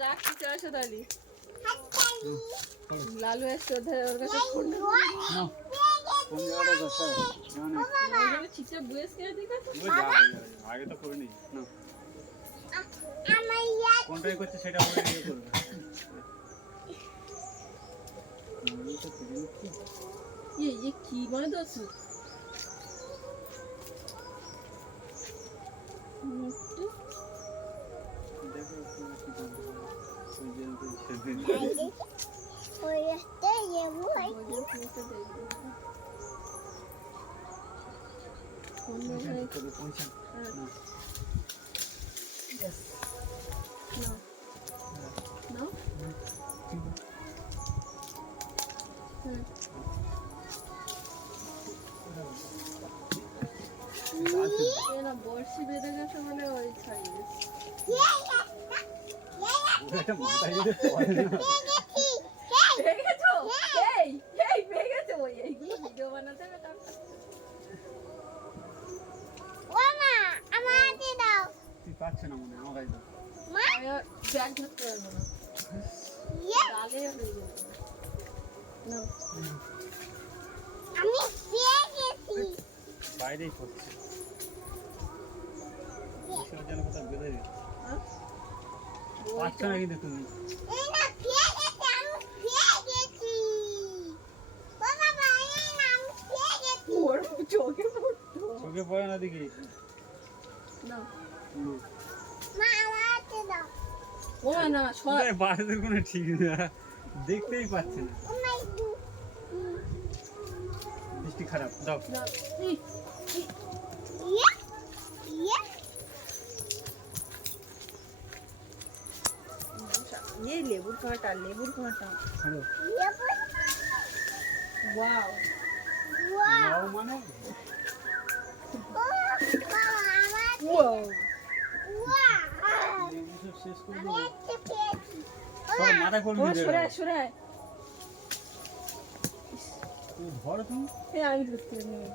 রাখছি চলো তাহলে লালু এসছে ওর কাছে ফোন ঠিকঠাক বুয়েস কে দিকে আগে তো করে নি না কোনটাই করছে সেটা বলে দিয়ে করবে ये की মানে দোস বর্ষি বেঁধে গেছে বলে ওই ছাড়িয়ে ভিডিও বানাতে পাচ্ছে না মনে আমার কাছে ব্যাগ ধরতে পারবো না ডালে হয়ে যাবে আমি পেয়ে গেছি বাইরেই করছে বিসর্জন কথা বেঁধে দিই পাচ্ছ না কিন্তু তুমি এই না পেয়ে গেছি আমি পেয়ে গেছি বাবা ভাই না আমি পেয়ে গেছি ওর চোখে পড়তো চোখে পড়ে না দেখি না মা আমাকে দাও ও না সবাই বাচ্চাদের কোনো ঠিক না দেখতেই পাচ্ছে না ও মাই দু দৃষ্টি খারাপ দাও না ইয়ে ইয়ে ये लेबुर काटा হ্যালো ইয়ে বল वाओ ওয়াও নাও মানে ও বাবা আমাকে वाओ ওয়াও লেবু সব শেষ করে আমি দেবো একটা পেয়েছি সব মাথা করবি ओ सुरे তুমি ধরো তুমি ये আমি ধরতে নেই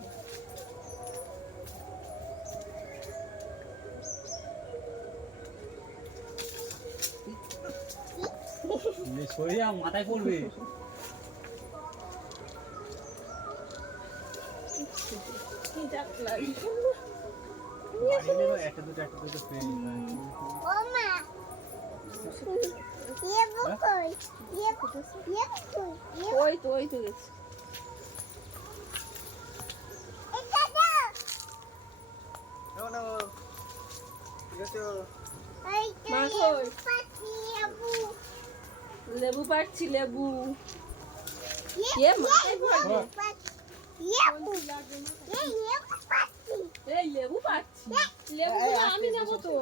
সরিয়া মাথায় পড়বে কি ডাক লাগে একটা দুটো পেয়ে ও মা ইয়ে বকই ইয়ে ইয়ে তুই ইয়ে ওই তো গেছে এটা দাও নাও গেছো এই মা তো কই? পাতি আবু লেবু পাচ্ছি লেবু ইয়ে মাথায় পড়বে ইয়ে আবু ইয়ে পাতি এই লেবু পাচ্ছি লেবু আমি নেব তো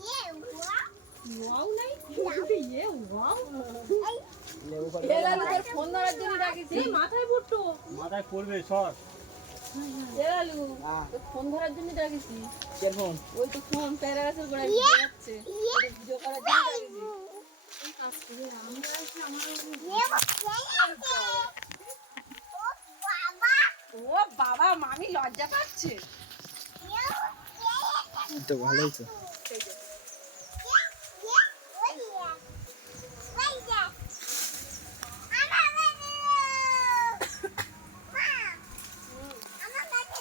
ইয়ে ওয়া ওয়াও নাই ইয়ে ওয়াও এই এ লালু তোর ফোন ধরার জন্য ডাকিছি মাথায় পড়তো মাথায় পড়বে সর এ লালু তোর ফোন ধরার জন্য ডাকিছি কে ফোন ওই তো ফোন প্যারা গাছের গোড়ায় ভিডিও যাচ্ছে ভিডিও করার জন্য ডাকিছি ইয়ে বাবা ও বাবা মামি লজ্জা পাচ্ছে তো ভালোই তো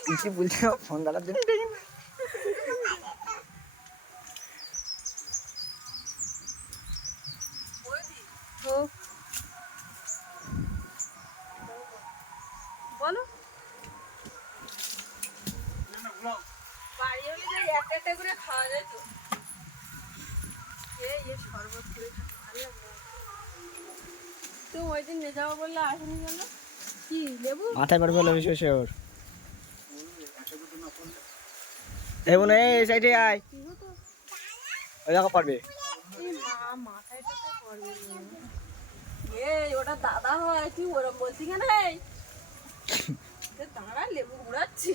কিছু বলছে ফোন ধরার জন্য বলো বাড়ি হলে যে একটা করে খাওয়া যায় তো এই শরবত করে ভালো লাগে তুমি ওই দিন নিয়ে যাবো বললে আসেনি কেন কি লেবু মাথায় পড়বে বলে বিশেষ ওর এই বোন এই সাইডে আয় ওই জায়গা পারবে মাথায় পড়বে এই ওটা দাদা হয় তুই ওরম বলছি কেন এই দাঁড়া লেবু ঘুরাচ্ছি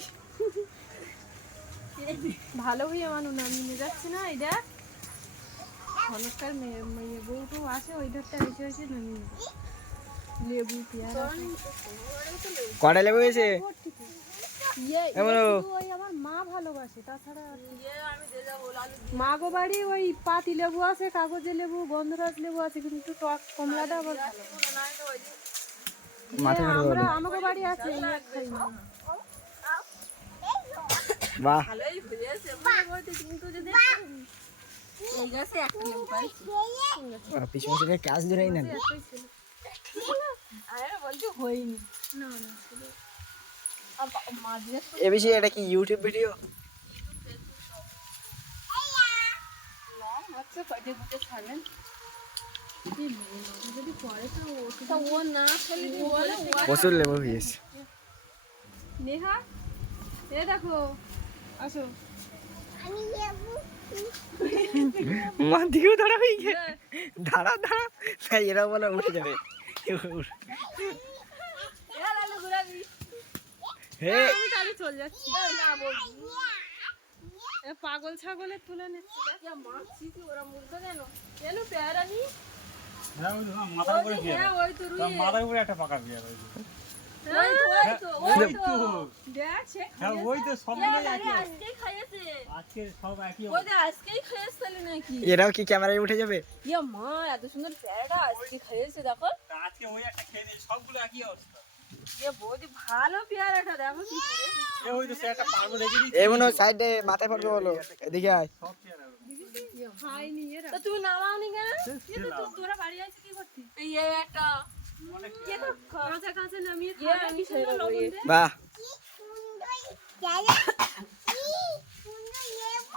ভালো হইয়া মানু না আমি নিয়ে যাচ্ছি না এই দেখ হলুদটার মেয়ে বউ তো আসে ওই ধারটা এসে নামিয়ে লেবু পেয়ারা কটা লেবু হয়েছে এমন শুধু ওই আমার মা ভালোবাসে, তাছাড়া মা গো বাড়ি ওই পাতি লেবু আছে, কাগজে লেবু, গন্ধরাজ লেবু আছে, কিন্তু টক কমলাটা আবার ভালো। মাথা ঘুরে আমরা গেল। আমাকে বাড়ি আছে, এই এক খাই না। বাহ পিছনে থেকে কাজ ধরেই না এ বেশি এটা কি ইউটিউব ভিডিও প্রচুর লেবু হয়েছে নেহা এ দেখো আসো। আমি লেবু মা দিকেও দাঁড়া হয়ে গেছে দাঁড়া দাঁড়া তাই এরা বলে উঠে যাবে হে আমি তাহলে চলে যাচ্ছি। এ পাগল ছাগলের তুলে নিচ্ছে কেন পেয়ারা নি হ্যাঁ ওই তো মাথার উপরে দিয়ে মাথার উপরে একটা পাকা বিয়ার ওই তো। ওই তো দেখ সে হ্যাঁ ওই তো সবগুলো একই আজকে সব একই অবস্থা। আজকেই খেয়েছিলি নাকি? এরাও কি ক্যামেরায় উঠে যাবে ইয়া মা এত সুন্দর পেয়ারাটা আজকে খেয়েছে দেখো। তা আজকে ওই একটা খেয়ে নিই সবগুলো একই অবস্থা এ বৌদি ভালো পেয়ারাটা দেখো কি করে। এ ওই তো সে একটা পাগল রেখে দিয়েছে এই মনে সাইডে মাথায় পড়বে বলো এদিকে আয় সব চেয়ার খাইনি এরা। তো তুমি নামাওনি কেন? এ তো তোরা বাড়ি আছিস কি করছিস? এই একটা কে তো কাঁচা কাঁচা নামিয়ে খাবে কি সুন্দর লবণ দে। বাহ কি সুন্দর জায়গা কি সুন্দর লেবু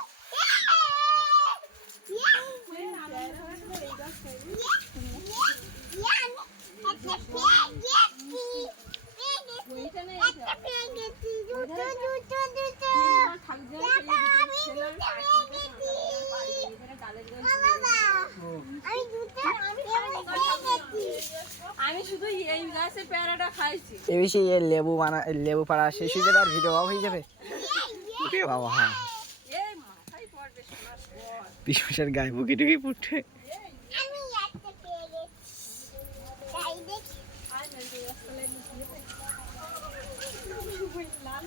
আমি শুধু এই গাছের পেয়ারাটা খাইছি। এ বেশি লেবু লেবু পাড়া শেষ হয়ে যাবে আর ভিডিও অফ হয়ে যাবে ওরে বাবা হ্যাঁ এই মাথায় পড়বে শোনার পর। পিসের গায়ে বুকি টুকি পুটে আমি একটা পেয়ে গেছি তাই দেখি আর মেলতে রাস্তা লাগে কি হয়? লাল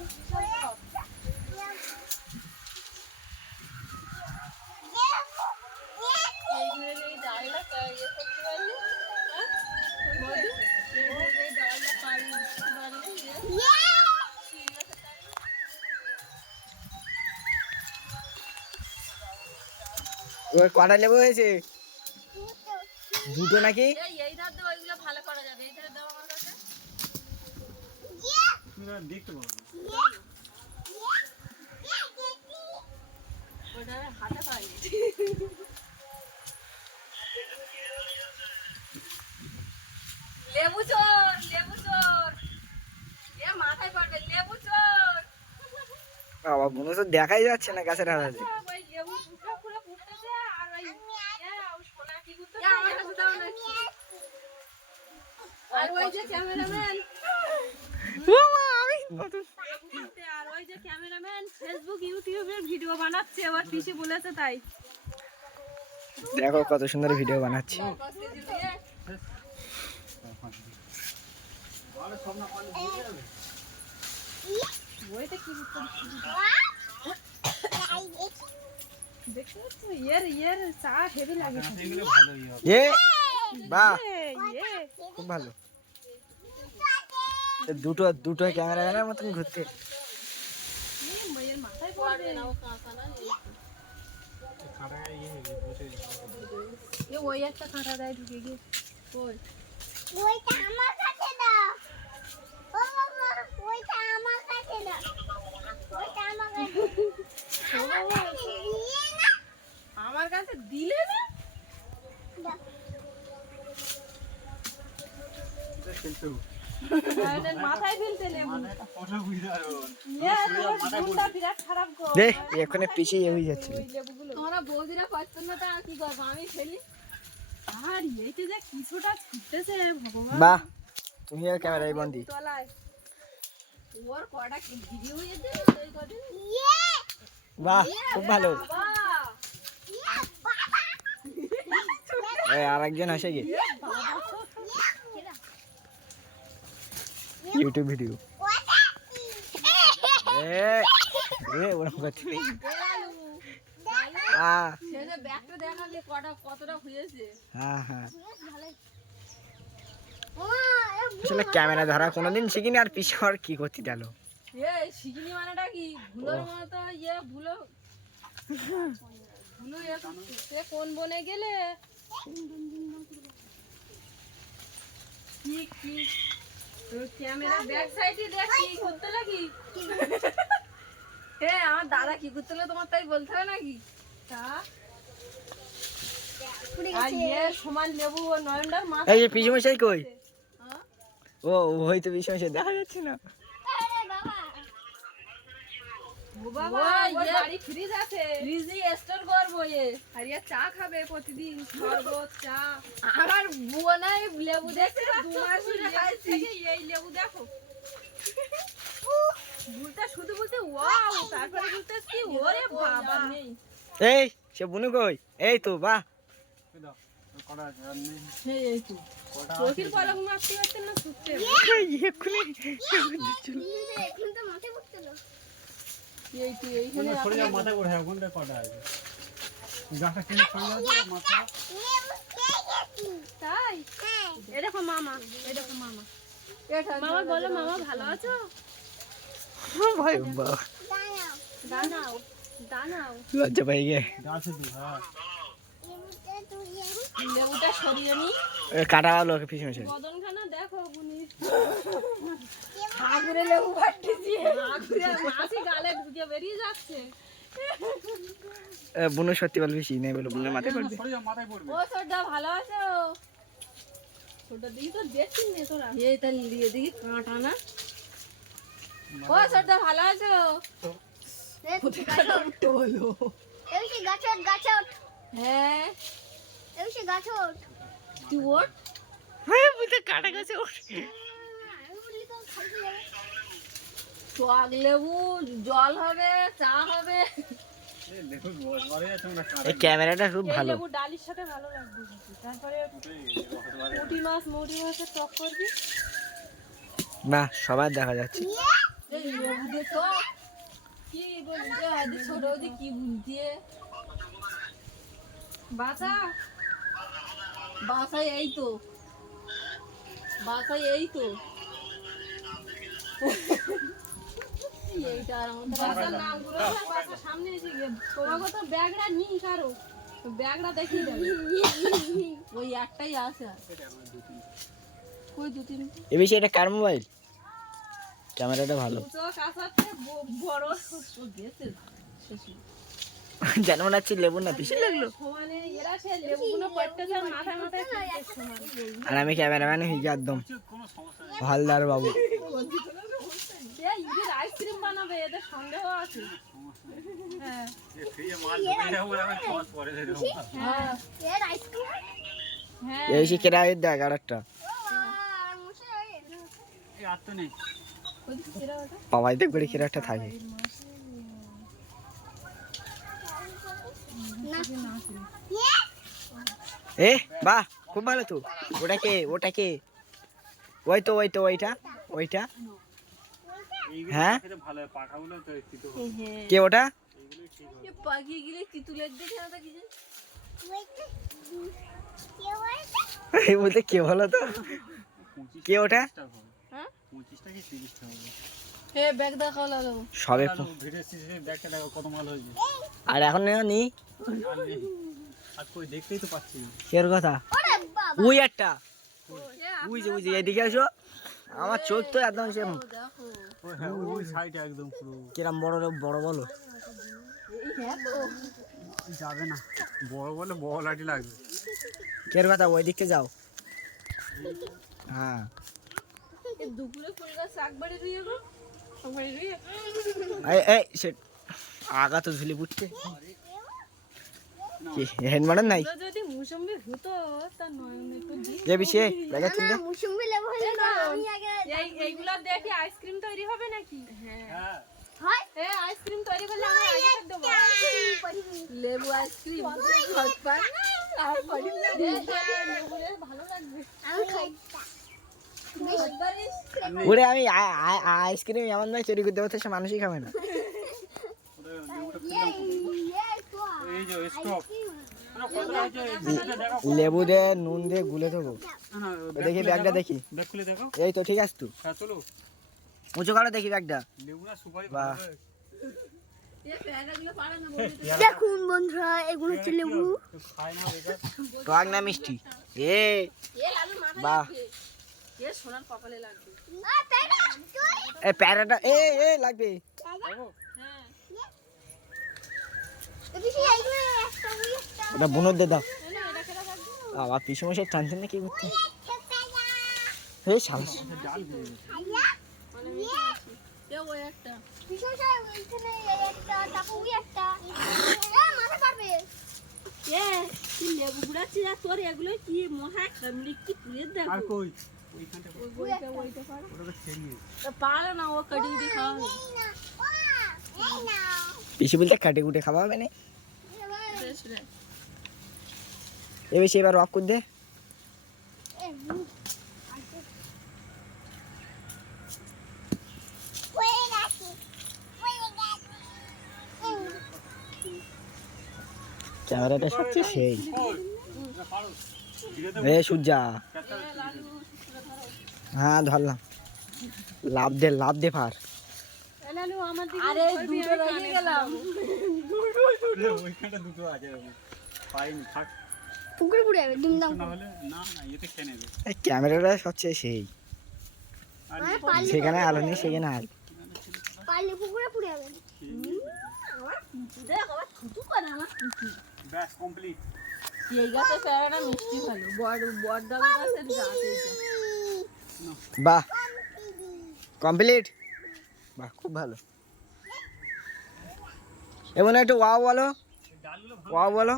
এই ধরে এই ডালটা ইয়ে করতে পারলি? হ্যাঁ? বৌদি, এই ধরে এই ডালটা পারি দিতে পারলি? ওই কটা লেবু হয়েছে দুটো নাকি এই ধার দাও, ওইগুলো ভালো করা যাবে। এই ধার দাও আমার কাছে। তুমি দেখতে পাবো না। ওটা হাতে পাই। লেবু চোর, লেবু চোর। এ মাথায় পড়বে লেবু চোর। বাবা মনে তো দেখাই যাচ্ছে না গাছের আড়ালে ওই লেবু ফুটা ফুটা ফুটতেছে আর ওই সোনা কি করতেছে? আমার কাছে দাও না। আর ওই যে ক্যামেরাম্যান আর ওই যে ক্যামেরাম্যান ফেসবুক ইউটিউবে ভিডিও বানাচ্ছে, আবার পিসি বলেছে তাই। দেখো কত সুন্দর ভিডিও বানাচ্ছে ওইটা কি করতে দেখতে পাচ্ছ? ইয়ের চা হেভি লাগে। এগুলো ভালোই হবে এ বাহ ইয়ে খুব ভালো দুটো দুটো ক্যামেরাম্যানের মতন ঘুরতে মেয়ের মাথায় পড়বে না, ও কাঁচা না। খাটা ইয়ে হয়ে বসে এ ওই একটা কাঁটা দেয় ঢুকে গিয়ে ওই ওইটা আমার কাছে দাও ও বাবা ওইটা আমার কাছে দাও ওইটা আমার কাছে দিয়ে না আমার কাছে দিলে না। দাও কিন্তু আর মাথায় ফেলতে লেবু। মানে একটা কথা বুঝতে পারবো ইয়ে তোর গুণটা বিরাট খারাপ গো। দে এখানে পিছিয়ে হয়ে যাচ্ছে ওই লেবুগুলো তোমরা বৌদিরা পাচ্ছ না, তা কি করবো আমি ফেলি। আর এইটা যে কিছুটা ছুটতেছে ভগবান। বাহ তুমি আর ক্যামেরায় বন্দি তলায় ওর কটা ভিডিও হয়ে যাবে সেই কদিন। ইয়ে বাহ খুব ভালো বাবা ইয়ে বাবা এই আরেকজন আসে কি ইউটিউব ভিডিও ওটা কি ওরকম করতে নেই। শেষে ব্যাগটা দেখালে কতটা হয়েছে। হ্যাঁ আসলে ক্যামেরা ধরা কোনোদিন শিখিনি, আর পিছনে আর কি করতে গেল। শিখিনি মানেটা কি? ভুলোর মতো ভুলো সে কোন বনে গেলে কি ক্যামেরা ব্যাক সাইডে দেখ কি করতে লাগি। আমার দাদা কি করতে লাগলো তোমার তাই বলতে হবে নাকি? সমান লেবু ও নয়নদার মাছ। এই যে পিসমশাই কই? ও ওই তো পিসমশাই দেখা যাচ্ছে না। চা খাবে প্রতিদিন, শরবত চা। আমার বুয়া নাই লেবু দেখছে 2 মাস এই লেবু দেখো। বুলটা শুধু বলতে ওয়াও, তারপরে বলতে কি ওরে বাবা নেই। এই সে বুনু কই? এই তো বাহ, কটা আছে আর নেই। এই তো চোখের পলক মারতে পারতেন না ছুটতে। এখন তো মাথায় পড়ছিল। এই তো এইখানে সরে যাও, মাথায় করে ওখানটা কটা আছে। গাছটা কিনে সরে যাও তো মাথা। তাই এই দেখো মামা, এই দেখো মামা। মামা বলো, মামা ভালো আছো? ভাই বাহ, দানাও দানাও লজ্জা পাই গে। গাছে তো হ্যাঁ, লেবুটা সরিয়ে নি। কাটা ভালো পিসমশাই। বদনখানা দেখো বুনি, আগুরে লেবু কাটতেছি, আগুরে মাছি গালে ঢুকে বেরিয়ে যাচ্ছে। বুনু সত্যি বল, বেশি নেই বলো, বুনের মাথায় পড়বে। সরে যাও, মাথায় পড়বে। ও ছোটটা ভালো আছো? ছোটটা দেখি তো দেখছিস নে তোরা, এই তার লিয়ে দেখি কাঁটা না। ও ছোটটা ভালো আছো? হলো এই সে গাছত হ্যাঁ, এই সে গাছত তুই ওঠ। হ্যাঁ বুঝতে কাটা গেছে ওর। আমি বলি তো খাইতে যাবে। টক লেবু, জল হবে, চা হবে। এই দেখো গোল মারে তোমরা কাটা। এই ক্যামেরাটা খুব এই ভালো। লেবু ডালির সাথে ভালো লাগবে কিন্তু। তারপরে মুটি মাছের টক করবি। বাহ, সবার দেখা যাচ্ছে। এই লেবু দিয়ে তো কি বলতে আদি ছোট দি কি বলতে বাসা বাসায় এই তো এইটা আর আমাদের বাসার নামগুলো বাসার সামনে এসে গিয়ে তোমাকে তো ব্যাগটা নিই কারো ব্যাগটা দেখিয়ে যাবে। ওই একটাই আছে, কই 2-3 এ বেশি এটা কার মোবাইল? ক্যামেরাটা ভালো। বড় গেছে শেষ। যেন মনে হচ্ছে লেবু না পিছিয়ে লাগলো। সমানে এরা সে লেবুগুলো পড়তেছে মাথায় মাথায় সমান। আর আমি ক্যামেরাম্যান হয়ে গিয়ে একদম কোনো সমস্যা নেই। হালদার বাবু। এই ঈদের আইসক্রিম বানাবে, এদের সন্দেহ আছে। হ্যাঁ এই ফ্রিজে মাল ঢুকে যাবো আমি 6 মাস পরে দেব। হ্যাঁ এর আইসক্রিম হ্যাঁ এই সে কেরা দেখ আরেকটা আর মশাই এই আর তো নেই। ওই কিরা ওটা পাওয়াই দেখ করে কেরা একটা থাকে। এ বাহ, খুব ভালো তো। ওটা কে? ওই তো ওইটা এইগুলো হ্যাঁ? খেতে ভালো হয়, পাখাগুলো তো একটু তো হ্যাঁ কে ওটা? এইগুলোই ঠিক হবে। এ পাখি গিলে তিতুলের দেখে না কি যে ওইটা কি হয়েছে? এই বলতে কে বলো তো? 25 কে ওটা? টাকা হবে। হ্যাঁ 25 টাকা 30 টাকা হবে। এ ব্যাগ দেখাও লাগাবো। সবে ভিডিও সিসি ব্যাগটা দেখো কত মাল হয়েছে। আর এখন নি আর নেই। আর কই দেখতেই তো পাচ্ছি না। কের কথা? ওরে বাবা ওই একটা ওই যে এদিকে আসো। আমার চোখ তো একদম সে দেখো ওই হ্যাঁ ওই সাইডে একদম পুরো কিরম বড় বলো। হ্যাঁ তো যাবে না। বড় বলে বড় লাঠি লাগবে। কের কথা? ওই দিকে যাও। হ্যাঁ এ দুপুরে ফুল গাছ শাক বাড়ি রুইয়ে গো শাক বাড়ি রুইয়ে এই সে আগা তো ঝুলি বুঝছে কি হেডমার্ডার নাই ওগুলো যদি মুসম্বি হতো তা নয়ন একটু দি যে বিশে লাগা চিন্তা মুসুম্বি লেবু হলে না আমি আগে এইগুলা দেখি আইসক্রিম তৈরি হবে নাকি? হ্যাঁ হ্যাঁ হয় এ আইসক্রিম তৈরি করলে আমি আগে করে দেবো। লেবু আইসক্রিম আর লেবু ভালো লাগবে। আমি খাই ওরে আমি আইসক্রিম এমন নয় চুরি করতে পারতে সে মানুষই খাবে না। ওটা লেবুটা ফেললাম। এই যে স্টপ লেবু দে নুন দিয়ে গুলে দেবো। দেখি ব্যাগটা দেখি। ব্যাগ খুলে দেখো। এই তো ঠিক আছে তো, হ্যাঁ চলো। উঁচু করো দেখি ব্যাগটা। লেবু না সুপারি বাহ। ভালো। এ প্যারাগুলো পারে না বলে তো। দেখুন বন্ধুরা এগুলো হচ্ছে লেবু। খায় না বেকার। টক না মিষ্টি? এ লালু মাথায় বাহ। লাগবে। এ সোনার কপালে লাগবে। তাই না তুই এই প্যারাটা লাগবে। দেখো। হ্যাঁ বেশি এইগুলো একটা ওই একটা ওটা বুনোর দে দাও। এই না এটা কেটে রাখবো। বাবা পিছু মশাই টানছেন না কি করতে? ছোটটা এই শালা ডাল দিয়ে দিয়েছে। আইয়া মানে মিশিয়েছি। এ ওই একটা। বিশেষ ওইখানে এই একটা তারপর ওই একটা মাথা পারবে এ তুই লেবু গুড়াচ্ছিস আর তোর এগুলো কি মহা কামড়ি কি পুড়ে দেখো। আর কই? ওইখানটা কই? ওইটা পারো। ওটা তো ছেড়িয়ে। তো পারে না ও কটি কটি খাওয়াবে। এই না এই না পিছু বলতে কাটে কুটে খাওয়া হবে না। বেশ রে। এ বেশি এবার অফ করে দে। ওই গাছি ক্যামেরাটা সবচেয়ে সেই। কই? এটা পারো। ধীরে ধীরে এ সূর্যা, চেষ্টা এ লালু সুতরা ধরো। হ্যাঁ ধরলাম। লাভ দে ফার। এ লালু আমার দিকে আরে দুটো রেখে গেলাম। রে ওইখানটা দুটো আছে এরকম। পাইনি থাক। পুকুরে পুড়ে যাবে দুমদাম না হলে না এতে খেয়ে নেবে। এই ক্যামেরাটা সবচেয়ে সেই। আর মানে পারলে সেখানে আলো নেই, সেখানে আলো। পারলে পুকুরে পুড়ে যাবে আমার কুচু দেখ আমার কুচু করে আমার কুচু। ব্যাস কমপ্লিট। এই গাছে প্যারাটা মিষ্টি ভালো। বড় গাছের গাছ এইটা। বাহ কমপ্লিট। বাহ খুব ভালো। এমন একটু ওয়াও বলো, ডালগুলো ওয়াও বলো।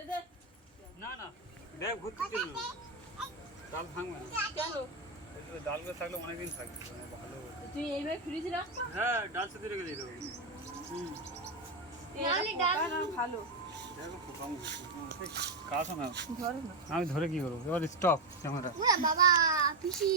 এ দেখ না না ব্যাগ ভর্তি ছিল। ডাল ভাঙবে না। কেন এই ডালগুলো থাকলে অনেকদিন থাকবে মানে ভালো। তুই এইভাবে ফ্রিজে রাখতো? হ্যাঁ ডাল সাথে রেখে দিয়ে দেবো। নাহলে ডাল ভালো। দেখো পোকা কাজ না ধরে না। আমি ধরে কি করবো এবার স্টপ ক্যামেরা। বাবা পিসি